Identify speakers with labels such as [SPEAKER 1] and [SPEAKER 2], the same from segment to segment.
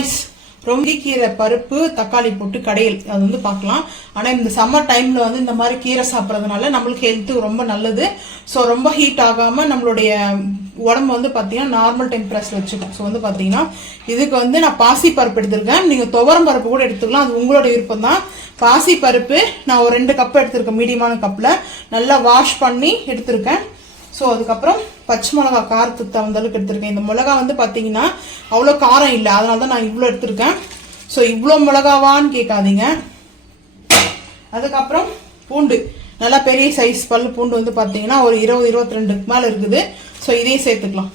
[SPEAKER 1] Nice ரொங்கிக்கீரை பருப்பு தக்காளி போட்டு கடையில். அது வந்து பார்க்கலாம். ஆனால் இந்த சம்மர் டைமில் வந்து இந்த மாதிரி கீரை சாப்பிட்றதுனால நம்மளுக்கு ஹெல்த்து ரொம்ப நல்லது. ஸோ ரொம்ப ஹீட் ஆகாமல் நம்மளுடைய உடம்பு வந்து பார்த்தீங்கன்னா நார்மல் டெம்பரேச்சர் வச்சுக்கும். ஸோ வந்து பார்த்தீங்கன்னா இதுக்கு வந்து நான் பாசி பருப்பு எடுத்திருக்கேன். நீங்கள் துவரம் பருப்பு கூட எடுத்துக்கலாம். அது உங்களோட விருப்பம் தான். பாசி பருப்பு நான் ஒரு ரெண்டு கப் எடுத்திருக்கேன் மீடியமான கப்பில் நல்லா வாஷ் பண்ணி எடுத்திருக்கேன். ஸோ அதுக்கப்புறம் பச்சை மிளகா காரத்துக்கு தகுந்த அளவுக்கு எடுத்திருக்கேன். இந்த மிளகா வந்து பார்த்தீங்கன்னா அவ்வளோ காரம் இல்லை. அதனால தான் நான் இவ்வளோ எடுத்திருக்கேன். ஸோ இவ்வளோ மிளகாவான்னு கேட்காதீங்க. அதுக்கப்புறம் பூண்டு. நல்லா பெரிய சைஸ் பல் பூண்டு வந்து பார்த்தீங்கன்னா ஒரு இருபது இருபத்தி ரெண்டுக்கு மேலே இருக்குது. ஸோ இதையும் சேர்த்துக்கலாம்.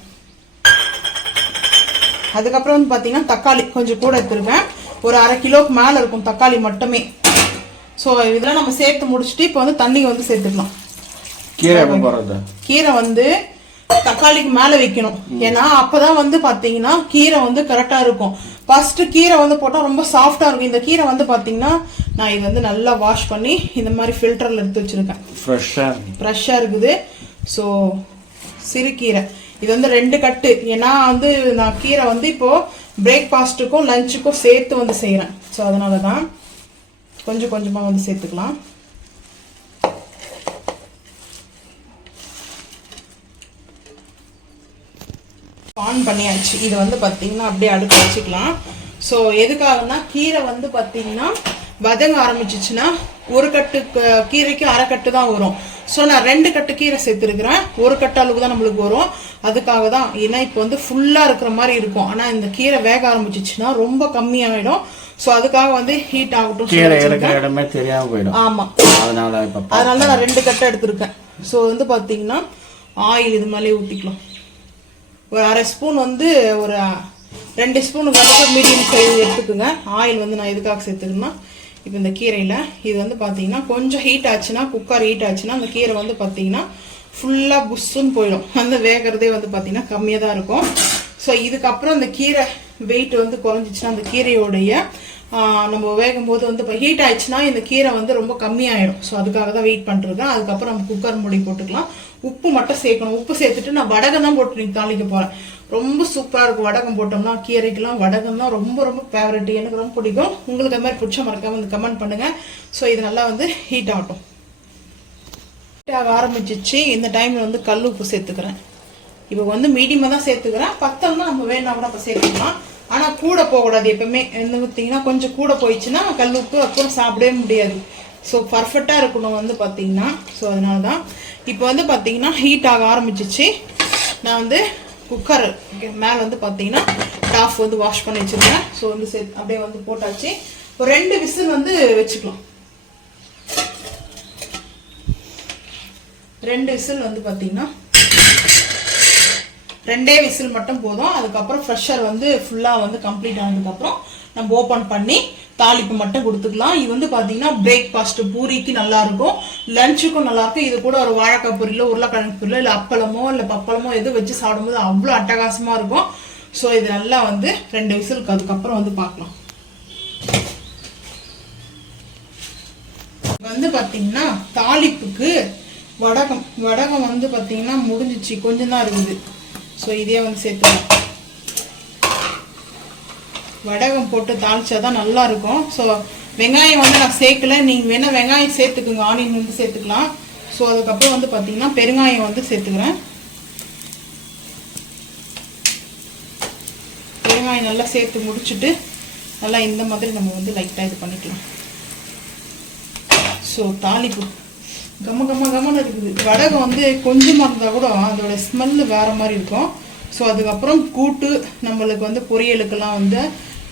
[SPEAKER 1] அதுக்கப்புறம் வந்து பார்த்தீங்கன்னா தக்காளி கொஞ்சம் கூட எடுத்திருக்கேன். ஒரு அரை கிலோவுக்கு மேலே இருக்கும் தக்காளி மட்டுமே. ஸோ இதெல்லாம் நம்ம சேர்த்து முடிச்சுட்டு இப்போ வந்து தண்ணி வந்து சேர்த்துக்கலாம்.
[SPEAKER 2] கீரை போடுறது?
[SPEAKER 1] கீரை வந்து தக்காளிக்கு மேல வைக்கணும். ஏன்னா அப்பதான் வந்து பாத்தீங்கன்னா கீரை வந்து கரெக்டா இருக்கும். ஃபர்ஸ்ட் கீரை வந்து போட்டா ரொம்ப சாஃப்டா இருக்கும். இந்த கீரை வந்து பாத்தீங்கன்னா நான் இது வந்து நல்லா வாஷ் பண்ணி இந்த மாதிரி ஃபில்டர்ல எடுத்து வச்சிருக்கேன்.
[SPEAKER 2] ஃப்ரெஷ்ஷாக
[SPEAKER 1] ஃப்ரெஷ்ஷாக இருக்குது. ஸோ சிறுகீரை இது வந்து ரெண்டு கட்டு. ஏன்னா வந்து நான் கீரை வந்து இப்போ பிரேக்ஃபாஸ்ட்டுக்கும் லஞ்சுக்கும் சேர்த்து வந்து செய்கிறேன் ஸோ அதனால தான் கொஞ்சம் கொஞ்சமாக வந்து சேர்த்துக்கலாம். ஆன் பண்ணியாச்சு. இது வந்து பார்த்தீங்கன்னா அப்படியே அடுப்பு வச்சுக்கலாம். ஸோ எதுக்காகனா கீரை வந்து பார்த்தீங்கன்னா வதங்க ஆரம்பிச்சிச்சுன்னா ஒரு கட்டு கீரைக்கு அரை கட்டு தான் வரும். ஸோ நான் ரெண்டு கட்டு கீரை சேர்த்துருக்கிறேன். ஒரு கட்டு அளவுக்கு தான் நம்மளுக்கு வரும். அதுக்காக தான். ஏன்னா இப்போ வந்து ஃபுல்லாக இருக்கிற மாதிரி இருக்கும். ஆனால் இந்த கீரை வேக ஆரம்பிச்சிச்சுன்னா ரொம்ப கம்மியாயிடும். ஸோ அதுக்காக வந்து ஹீட் ஆகட்டும்
[SPEAKER 2] கீரை. இருக்கிற இடமே தெரியாம போயிடும்.
[SPEAKER 1] ஆமாம்
[SPEAKER 2] அதனால
[SPEAKER 1] அதனால தான் நான் ரெண்டு கட்டை எடுத்திருக்கேன். ஸோ வந்து பார்த்தீங்கன்னா ஆயில் இது மேலே ஊற்றிக்கலாம் ஒரு அரை ஸ்பூன் வந்து ஒரு ரெண்டு ஸ்பூன் வரைக்கும் மீடியம் சைஸ் எடுத்துக்கோங்க. ஆயில் வந்து நான் எதுக்காக சேர்த்துக்கணும்னா இப்போ இந்த கீரையில் இது வந்து பார்த்தீங்கன்னா கொஞ்சம் ஹீட் ஆச்சுன்னா குக்கர் ஹீட் ஆச்சுன்னா அந்த கீரை வந்து பார்த்தீங்கன்னா ஃபுல்லாக புஷ்ஷுன்னு போயிடும். அந்த வேகிறதே வந்து பார்த்தீங்கன்னா கம்மியாக தான் இருக்கும். ஸோ இதுக்கப்புறம் அந்த கீரை வெயிட் வந்து குறைஞ்சிச்சுன்னா அந்த கீரையோடைய நம்ம வேகும் போது வந்து இப்போ ஹீட் ஆயிடுச்சுன்னா இந்த கீரை வந்து ரொம்ப கம்மியாயிடும். ஸோ அதுக்காக தான் வெயிட் பண்ணுறது அதுக்கப்புறம் நம்ம குக்கர் மூடி போட்டுக்கலாம். உப்பு மட்டும் சேர்க்கணும். உப்பு சேர்த்துட்டு நான் வடகம் தான் போட்டு தாளிக்க போகிறேன் ரொம்ப சூப்பராக இருக்கும் வடகம் போட்டோம்னா கீரைக்கெல்லாம் வடகம் தான் ரொம்ப ரொம்ப ஃபேவரட் எனக்கு ரொம்ப பிடிக்கும். உங்களுக்கு அது மாதிரி பிடிச்ச மறக்காம வந்து கமெண்ட் பண்ணுங்க. ஸோ இது நல்லா வந்து ஹீட் ஆகட்டும். ஹீட் ஆக ஆரம்பிச்சிச்சு. இந்த டைமில் வந்து கல் உப்பு சேர்த்துக்கிறேன். இப்போ வந்து மீடியமாக தான் சேர்த்துக்கிறேன். பத்தம்னா நம்ம வேணா கூட அப்போ சேர்த்துக்கலாம். ஆனால் கூட போகக்கூடாது எப்பவுமே. என்ன பார்த்தீங்கன்னா கொஞ்சம் கூட போயிடுச்சுன்னா கல் உப்பு அப்புறம் சாப்பிடவே முடியாது. ஸோ பர்ஃபெக்டாக இருக்கணும் வந்து பார்த்தீங்கன்னா ஸோ அதனால தான் இப்போ வந்து பார்த்தீங்கன்னா ஹீட் ஆக ஆரம்பிச்சிச்சு. நான் வந்து குக்கர் மேலே வந்து பார்த்தீங்கன்னா டாஃப் வந்து வாஷ் பண்ணி வச்சுருந்தேன் ஸோ வந்து சே அப்படியே வந்து போட்டாச்சு. ஒரு ரெண்டு விசில் வந்து வச்சுக்கலாம். ரெண்டு விசில் வந்து பார்த்தீங்கன்னா ரெண்டே விசில் மட்டும் போதும். அதுக்கப்புறம் ஃப்ரெஷர் வந்து ஃபுல்லாக வந்து கம்ப்ளீட் ஆனதுக்கப்புறம் நம்ம ஓப்பன் பண்ணி தாளிப்பு மட்டும் கொடுத்துக்கலாம். இது வந்து பார்த்தீங்கன்னா பிரேக்ஃபாஸ்ட் பூரிக்கு நல்லா இருக்கும் லஞ்சுக்கும் நல்லாயிருக்கும். இது கூட ஒரு வாழைக்காய் பொரியலோ உருளைக்கிழங்கு பொரியலோ இல்லை அப்பளமோ இல்லை பப்பளமோ எது வச்சு சாப்பிடும்போது அவ்வளோ அட்டகாசமாக இருக்கும். ஸோ இது நல்லா வந்து ரெண்டு விசிலுக்கு அதுக்கப்புறம் வந்து பார்க்கலாம். வந்து பார்த்தீங்கன்னா தாளிப்புக்கு வடகம் வடகம் வந்து பார்த்தீங்கன்னா முடிஞ்சிச்சு. கொஞ்சம் தான் இருக்குது. ஸோ இதே வந்து சேர்த்துக்கலாம். வடகம் போட்டு தாளிச்சா தான் நல்லா இருக்கும் ஸோ வெங்காயம் வந்து நான் சேர்க்கல. நீங்கள் வேணால் வெங்காயம் சேர்த்துக்குங்க. ஆனியன் வந்து சேர்த்துக்கலாம். ஸோ அதுக்கப்புறம் வந்து பார்த்தீங்கன்னா பெருங்காயம் வந்து சேர்த்துக்கிறேன். பெருங்காயம் நல்லா சேர்த்து முடிச்சுட்டு நல்லா இந்த மாதிரி நம்ம வந்து லைட்டாக இது பண்ணிக்கலாம். ஸோ தாளிப்பு. கம கம கமன்னு இருக்குது. வடகம் வந்து கொஞ்சமாக இருந்தால் கூட அதோட ஸ்மெல்லு வேறு மாதிரி இருக்கும். ஸோ அதுக்கப்புறம் கூட்டு நம்மளுக்கு வந்து பொரியலுக்கெல்லாம் வந்து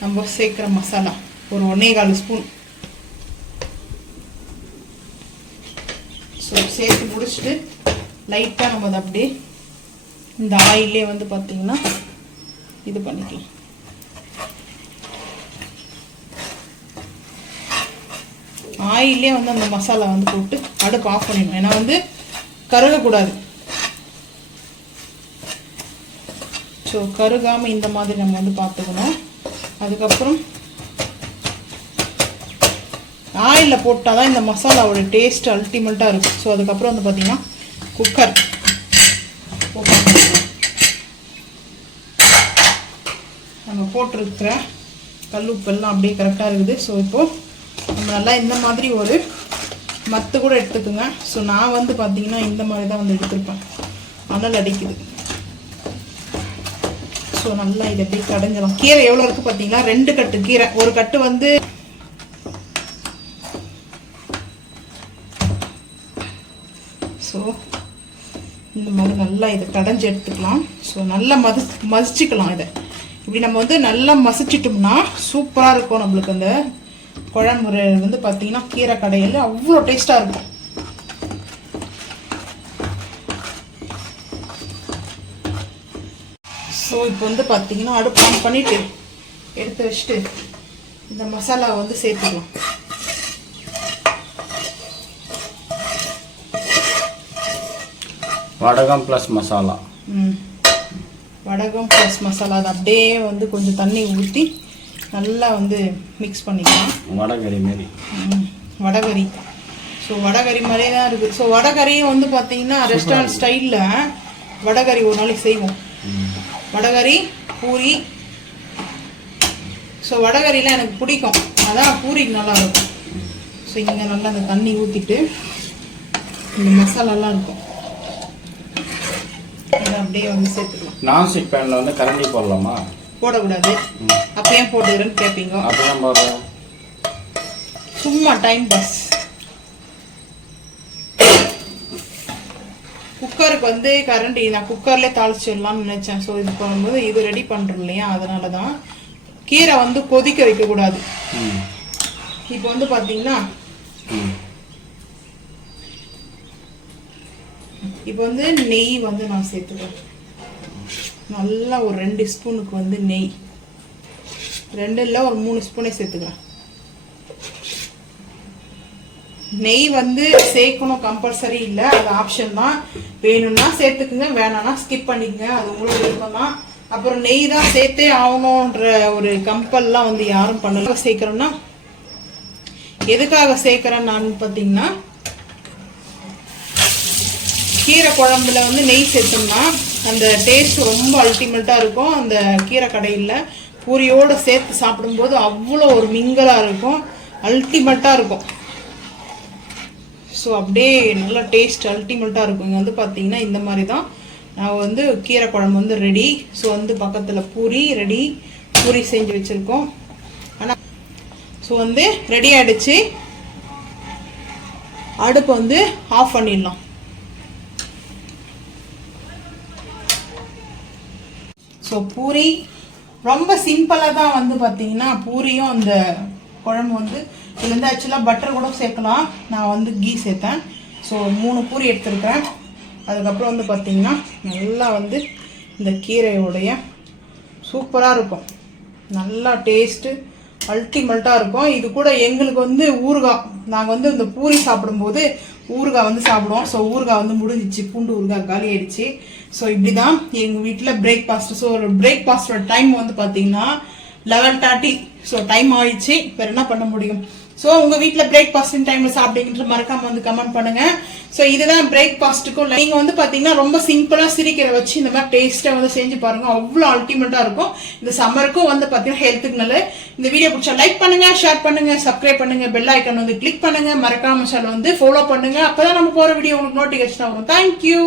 [SPEAKER 1] நம்ம சேர்க்குற மசாலா. ஒரு ஒன்னே கால் ஸ்பூன். ஸோ சேர்த்து முடிச்சுட்டு லைட்டாக நம்ம அதை அப்படியே இந்த ஆயிலே வந்து பார்த்திங்கன்னா இது பண்ணிக்கலாம். ஆயிலே வந்து அந்த மசாலா வந்து போட்டு அடுப்பு ஆஃப் பண்ணிடணும். ஏன்னா வந்து கருகக்கூடாது. ஸோ கருகாமல் இந்த மாதிரி நம்ம வந்து பார்த்துக்கணும். அதுக்கப்புறம் ஆயிலில் போட்டால் தான் இந்த மசாலாவோட டேஸ்ட் அல்டிமேட்டாக இருக்கும். ஸோ அதுக்கப்புறம் வந்து பார்த்திங்கன்னா குக்கர் நம்ம போட்டிருக்கிற கல் உப்பெல்லாம் அப்படியே கரெக்டாக இருக்குது. ஸோ இப்போது நம்ம நல்லா இந்த மாதிரி ஒரு மத்து கூட எடுத்துக்கோங்க. ஸோ நான் வந்து பார்த்திங்கன்னா இந்த மாதிரி தான் வந்து எடுத்திருப்பேன். அனல் அடிக்குது. ஸோ நல்லா இதை அப்படியே கடைஞ்சிடும் கீரை எவ்வளோ இருக்குது பார்த்தீங்களா? ரெண்டு கட்டு கீரை. ஒரு கட்டு வந்து ஸோ இந்த மாதிரி நல்லா இதை கடைஞ்சி எடுத்துக்கலாம். ஸோ நல்லா மதி மசிச்சுக்கலாம் இதை. இப்படி நம்ம வந்து நல்லா மசிச்சிட்டோம்னா சூப்பராக இருக்கும் நம்மளுக்கு அந்த குழம்பு. வந்து பார்த்தீங்கன்னா கீரை கடையில் அவ்வளோ டேஸ்ட்டாக இருக்கும். ஸோ இப்போ வந்து பார்த்தீங்கன்னா அடுப்பு ஆன் பண்ணிட்டு எடுத்து வச்சுட்டு இந்த மசாலாவை வந்து சேர்த்துக்கலாம்.
[SPEAKER 2] வடகம் ப்ளஸ் மசாலா
[SPEAKER 1] ம். வடகம் ப்ளஸ் மசாலா அது அப்படியே வந்து கொஞ்சம் தண்ணி ஊற்றி நல்லா வந்து மிக்ஸ் பண்ணிக்கலாம்.
[SPEAKER 2] வடகறி மாரி
[SPEAKER 1] ம். வடகறி. ஸோ வடகறி மாதிரியே தான் இருக்குது ஸோ வடகறியும் வந்து பார்த்தீங்கன்னா ரெஸ்டாரண்ட் ஸ்டைலில் வடகறி ஒரு நாளைக்கு செய்வோம். வடகறி பூரி. ஸோ வடகறிலாம் எனக்கு பிடிக்கும். அதான் பூரிக்கு நல்லா இருக்கும் ஸோ இங்கே நல்லா அந்த தண்ணி ஊற்றிட்டு இந்த மசாலாலாம் இருக்கும். அதை அப்படியே வந்து சேர்த்துக்கலாம்.
[SPEAKER 2] நான்ஸ்டிக் பேனில் வந்து கரண்டி போடலாமா?
[SPEAKER 1] போடக்கூடாது. அப்போ ஏன் போட்டுக்கிறேன்னு கேட்பீங்க
[SPEAKER 2] போடுறேன்.
[SPEAKER 1] சும்மா டைம் பாஸ் குக்கருக்கு வந்து கரண்டி நான் குக்கர்லேயே தாளிச்சிடலாம்னு நினச்சேன். ஸோ இது பண்ணும்போது இது ரெடி பண்ணுறோம் இல்லையா? அதனால தான் கீரை வந்து கொதிக்க வைக்கக்கூடாது. இப்போ வந்து பார்த்தீங்கன்னா இப்போ வந்து நெய் வந்து நான் சேர்த்துக்கிறேன். நல்லா ஒரு ரெண்டு ஸ்பூனுக்கு வந்து நெய். ரெண்டு இல்லை ஒரு மூணு ஸ்பூனே சேர்த்துக்கிறேன் நெய் வந்து சேர்க்கணும் கம்பல்சரி இல்லை அது ஆப்ஷன் தான். வேணும்னா சேர்த்துக்குங்க வேணாம்னா ஸ்கிப் பண்ணிக்கங்க அது உங்களோட விருப்பம் தான். அப்புறம் நெய் தான் சேர்த்தே ஆகணுன்ற ஒரு கம்பல்லாம் வந்து யாரும் பண்ணல. சேர்க்குறோன்னா எதுக்காக சேர்க்குறேன் நான் பார்த்தீங்கன்னா கீரை குழம்புல வந்து நெய் சேர்த்தோம்னா அந்த டேஸ்ட் ரொம்ப அல்டிமேட்டாக இருக்கும். அந்த கீரை கடையில் பூரியோடு சேர்த்து சாப்பிடும்போது அவ்வளோ ஒரு மிங்கலாக இருக்கும். அல்டிமேட்டாக இருக்கும். ஸோ அப்படியே நல்லா டேஸ்ட் அல்டிமேட்டாக இருக்கும். இங்கே வந்து பார்த்தீங்கன்னா இந்த மாதிரி தான் நான் வந்து கீரை குழம்பு வந்து ரெடி ஸோ வந்து பக்கத்தில் பூரி ரெடி பூரி செஞ்சு வச்சுருக்கோம். ஆனால் ஸோ வந்து ரெடி ஆகிடுச்சு அடுப்பு வந்து ஆஃப் பண்ணிடலாம். ஸோ பூரி ரொம்ப சிம்பிளாக தான் வந்து பார்த்தீங்கன்னா பூரியும் அந்த குழம்பு வந்து இதுலேருந்து வந்து ஆக்சுவலாக பட்டர் கூட சேர்க்கலாம். நான் வந்து கீ சேர்த்தேன். ஸோ மூணு பூரி எடுத்துருக்கிறேன். அதுக்கப்புறம் வந்து பார்த்திங்கன்னா நல்லா வந்து இந்த கீரையோடைய சூப்பராக இருக்கும். நல்லா டேஸ்ட்டு அல்டிமேட்டாக இருக்கும். இது கூட எங்களுக்கு வந்து ஊறுகாய். நாங்கள் வந்து இந்த பூரி சாப்பிடும்போது ஊறுகாய் வந்து சாப்பிடுவோம். ஸோ ஊறுகாய் வந்து முடிஞ்சிச்சு. பூண்டு ஊறுகாய் காலி ஆயிடுச்சு. ஸோ இப்படி தான் எங்கள் வீட்டில் பிரேக்ஃபாஸ்ட் ஸோ ஒரு பிரேக்ஃபாஸ்டோட டைம் வந்து பார்த்தீங்கன்னா லெவன் தேர்ட்டி ஸோ டைம் ஆயிடுச்சு. வேறு என்ன பண்ண முடியும்? ஸோ உங்கள் வீட்டில் பிரேக்ஃபாஸ்ட் டைமில் சாப்பிட்டீங்கன்ற மறக்காமல் வந்து கமெண்ட் பண்ணுங்கள் ஸோ இதுதான் பிரேக்ஃபாஸ்ட்டுக்கும் நீங்கள் வந்து பார்த்தீங்கன்னா ரொம்ப சிம்பிளாக சிரிக்கிற வச்சு இந்த மாதிரி டேஸ்ட்டாக வந்து செஞ்சு பாருங்கள் அவ்வளோ அல்டிமேட்டாக இருக்கும். இந்த சம்மருக்கும் வந்து பார்த்தீங்கன்னா ஹெல்த்துக்கு நல்ல இந்த வீடியோ பிடிச்சா லைக் பண்ணுங்கள் ஷேர் பண்ணுங்கள் சப்ஸ்கிரைப் பண்ணுங்கள் பெல் ஐக்கன் வந்து கிளிக் பண்ணுங்கள் மறக்காம சேனல் வந்து ஃபாலோ பண்ணுங்கள் அப்போ தான் நம்ம போகிற வீடியோ உங்களுக்கு நோட்டிஃபிகேஷன் வரும். தேங்க்யூ